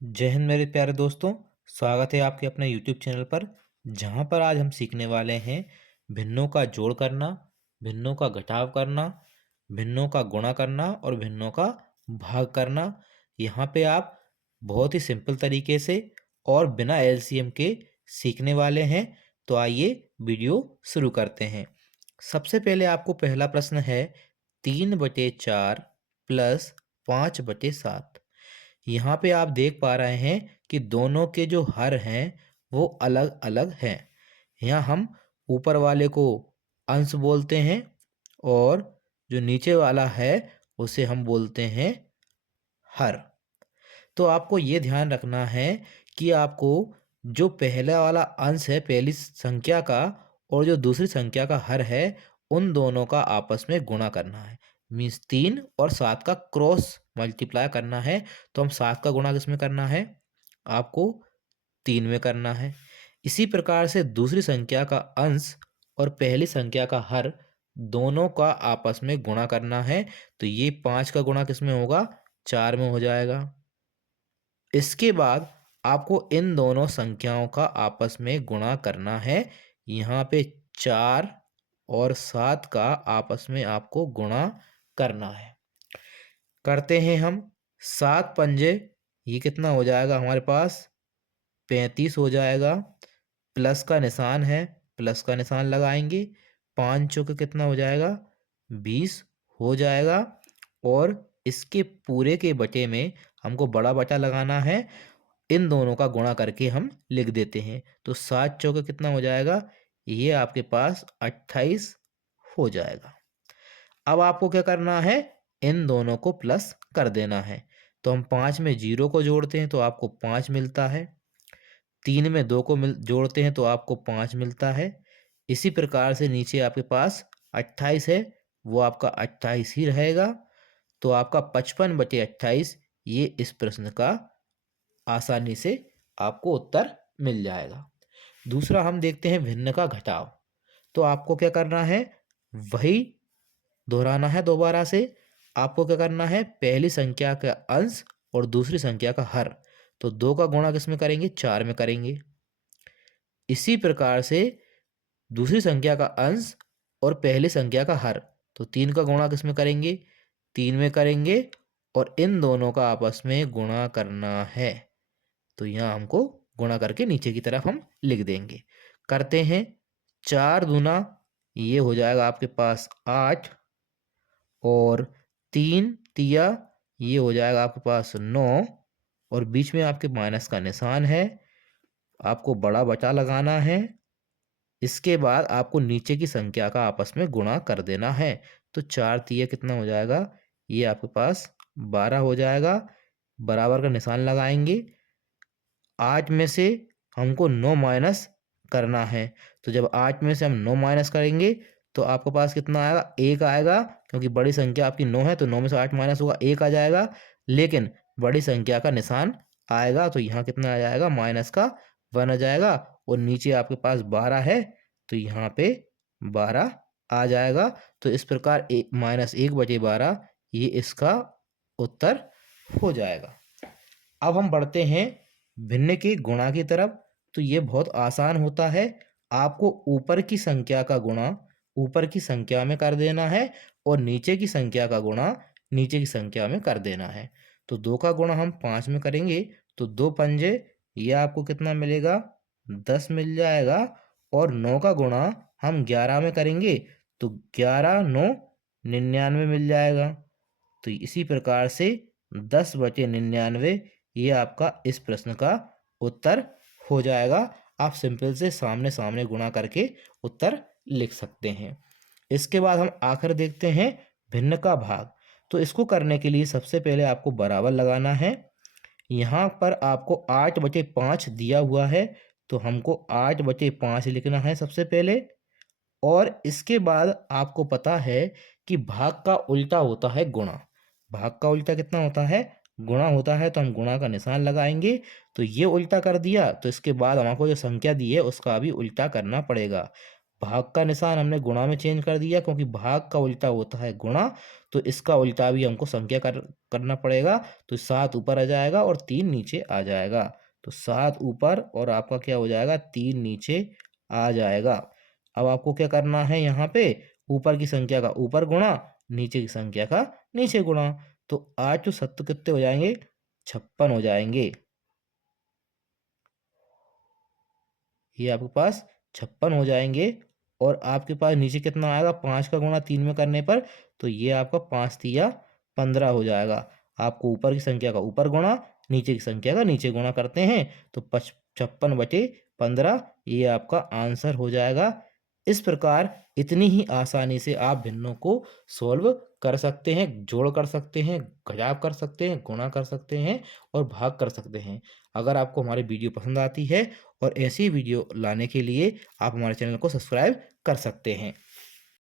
जय हिंद मेरे प्यारे दोस्तों। स्वागत है आपके अपने YouTube चैनल पर, जहां पर आज हम सीखने वाले हैं भिन्नों का जोड़ करना, भिन्नों का घटाव करना, भिन्नों का गुणा करना और भिन्नों का भाग करना। यहां पे आप बहुत ही सिंपल तरीके से और बिना एलसीएम के सीखने वाले हैं। तो आइए वीडियो शुरू करते हैं। सबसे पहले आपको पहला प्रश्न है 3/4 प्लस 5/7। यहाँ पे आप देख पा रहे हैं कि दोनों के जो हर हैं वो अलग अलग हैं। यहाँ हम ऊपर वाले को अंश बोलते हैं और जो नीचे वाला है उसे हम बोलते हैं हर। तो आपको ये ध्यान रखना है कि आपको जो पहला वाला अंश है पहली संख्या का और जो दूसरी संख्या का हर है उन दोनों का आपस में गुणा करना है। मीन्स 3 और 7 का क्रॉस मल्टीप्लाई करना है। तो हम 7 का गुणा किस में करना है? आपको 3 में करना है। इसी प्रकार से दूसरी संख्या का अंश और पहली संख्या का हर दोनों का आपस में गुणा करना है। तो ये 5 का गुणा किस में होगा? 4 में हो जाएगा। इसके बाद आपको इन दोनों संख्याओं का आपस में गुणा करना है। यहाँ पे 4 और 7 का आपस में आपको गुणा करना है। करते हैं हम। 7 पंजे ये कितना हो जाएगा हमारे पास? 35 हो जाएगा। प्लस का निशान है, प्लस का निशान लगाएंगे। 5 चौके कितना हो जाएगा? 20 हो जाएगा। और इसके पूरे के बटे में हमको बड़ा बटा लगाना है। इन दोनों का गुणा करके हम लिख देते हैं। तो 7 चौके कितना हो जाएगा? ये आपके पास 28 हो जाएगा। अब आपको क्या करना है? इन दोनों को प्लस कर देना है। तो हम 5 में 0 को जोड़ते हैं तो आपको 5 मिलता है। 3 में 2 को जोड़ते हैं तो आपको 5 मिलता है। इसी प्रकार से नीचे आपके पास 28 है, वो आपका 28 ही रहेगा। तो आपका 55/28 ये इस प्रश्न का आसानी से आपको उत्तर मिल जाएगा। दूसरा हम देखते हैं भिन्न का घटाव। तो आपको क्या करना है? वही दोहराना है दोबारा से। आपको क्या करना है? पहली संख्या का अंश और दूसरी संख्या का हर। तो 2 का गुणा किस में करेंगे? 4 में करेंगे। इसी प्रकार से दूसरी संख्या का अंश और पहली संख्या का हर। तो 3 का गुणा किस में करेंगे? 3 में करेंगे। और इन दोनों का आपस में गुणा करना है। तो यहाँ हमको गुणा करके नीचे की तरफ हम लिख देंगे। करते हैं। 4 दूना ये हो जाएगा आपके पास 8। और 3 तिया ये हो जाएगा आपके पास 9। और बीच में आपके माइनस का निशान है। आपको बड़ा बटा लगाना है। इसके बाद आपको नीचे की संख्या का आपस में गुणा कर देना है। तो 4 तिया कितना हो जाएगा? ये आपके पास 12 हो जाएगा। बराबर का निशान लगाएंगे। 8 में से हमको 9 माइनस करना है। तो जब 8 में से हम 9 माइनस करेंगे तो आपके पास कितना आएगा? 1 आएगा। क्योंकि बड़ी संख्या आपकी 9 है तो 9 में से 8 माइनस होगा, 1 आ जाएगा। लेकिन बड़ी संख्या का निशान आएगा तो यहाँ कितना आ जाएगा? माइनस का 1 आ जाएगा। और नीचे आपके पास 12 है तो यहाँ पे 12 आ जाएगा। तो इस प्रकार -1/12 ये इसका उत्तर हो जाएगा। अब हम बढ़ते हैं भिन्न के गुणा की तरफ। तो ये बहुत आसान होता है। आपको ऊपर की संख्या का गुणा ऊपर की संख्या में कर देना है और नीचे की संख्या का गुणा नीचे की संख्या में कर देना है। तो 2 का गुणा हम 5 में करेंगे तो 2 पंजे ये आपको कितना मिलेगा? 10 मिल जाएगा। और 9 का गुणा हम 11 में करेंगे तो 11 9 99 मिल जाएगा। तो इसी प्रकार से 10/99 ये आपका इस प्रश्न का उत्तर हो जाएगा। आप सिंपल से सामने सामने गुणा करके उत्तर लिख सकते हैं। इसके बाद हम आखिर देखते हैं भिन्न का भाग। तो इसको करने के लिए सबसे पहले आपको बराबर लगाना है। यहाँ पर आपको 8/5 दिया हुआ है तो हमको 8/5 लिखना है सबसे पहले। और इसके बाद आपको पता है कि भाग का उल्टा होता है गुणा। भाग का उल्टा कितना होता है? गुणा होता है। तो हम गुणा का निशान लगाएंगे। तो ये उल्टा कर दिया तो इसके बाद हमको जो संख्या दी है उसका भी उल्टा करना पड़ेगा। भाग का निशान हमने गुणा में चेंज कर दिया, क्योंकि भाग का उल्टा होता है गुणा, तो इसका उल्टा भी हमको संख्या करना पड़ेगा। तो 7 ऊपर आ जाएगा और 3 नीचे आ जाएगा। तो 7 ऊपर और आपका क्या हो जाएगा, 3 नीचे आ जाएगा। अब आपको क्या करना है, यहाँ पे ऊपर की संख्या का ऊपर गुणा, नीचे की संख्या का नीचे गुणा। तो 8 तो 7 कितने हो जाएंगे, 56 हो जाएंगे। ये आपके पास 56 हो जाएंगे। और आपके पास नीचे कितना आएगा, 5 का गुणा 3 में करने पर, तो ये आपका 5 तिया 15 हो जाएगा। आपको ऊपर की संख्या का ऊपर गुणा, नीचे की संख्या का नीचे गुणा करते हैं, तो 56/15 ये आपका आंसर हो जाएगा। इस प्रकार इतनी ही आसानी से आप भिन्नों को सॉल्व कर सकते हैं, जोड़ कर सकते हैं, घटाव कर सकते हैं, गुणा कर सकते हैं और भाग कर सकते हैं। अगर आपको हमारी वीडियो पसंद आती है और ऐसी वीडियो लाने के लिए आप हमारे चैनल को सब्सक्राइब कर सकते हैं।